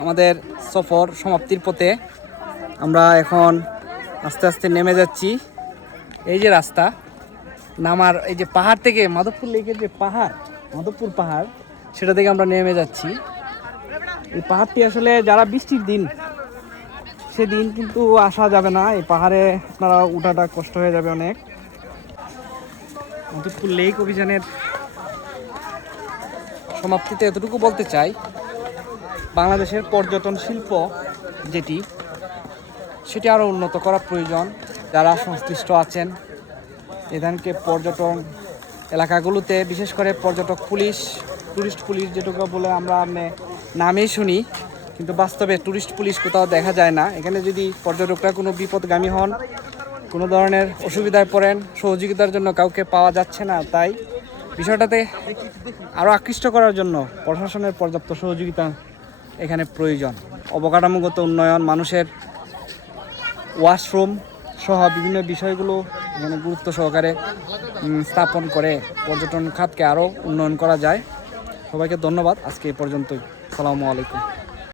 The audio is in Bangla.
আমাদের সফর সমাপ্তির পথে। আমরা এখন আস্তে আস্তে নেমে যাচ্ছি। এই যে রাস্তা নামার, এই যে পাহাড় থেকে মাধবপুর লেকের যে পাহাড়, মাধবপুর পাহাড়, সেটা থেকে আমরা নেমে যাচ্ছি। এই পাহাড়টি আসলে যারা বৃষ্টির দিন, সেদিন কিন্তু আসা যাবে না। এই পাহাড়ে আপনারা উঠাটা কষ্ট হয়ে যাবে অনেক। মাধবপুর লেক অভিযানের সমাপ্তিতে এতটুকু বলতে চাই, বাংলাদেশের পর্যটন শিল্প যেটি, সেটি আরও উন্নত করা প্রয়োজন। যারা সংশ্লিষ্ট আছেন এখানকে পর্যটন এলাকাগুলোতে, বিশেষ করে পর্যটক পুলিশ, টুরিস্ট পুলিশ যেটুকু বলে আমরা নামেই শুনি, কিন্তু বাস্তবে টুরিস্ট পুলিশ কোথাও দেখা যায় না। এখানে যদি পর্যটকরা কোনো বিপদগামী হন, কোনো ধরনের অসুবিধায় পড়েন, সহযোগিতার জন্য কাউকে পাওয়া যাচ্ছে না। তাই বিষয়টাতে আরও আকৃষ্ট করার জন্য প্রশাসনের পর্যাপ্ত সহযোগিতা এখানে প্রয়োজন। অবকাঠামোগত উন্নয়ন, মানুষের ওয়াশরুম সহ বিভিন্ন বিষয়গুলো এখানে গুরুত্ব সহকারে স্থাপন করে পর্যটন খাতকে আরও উন্নয়ন করা যায়। সবাইকে ধন্যবাদ। আজকে এই পর্যন্তই। আসসালামু আলাইকুম।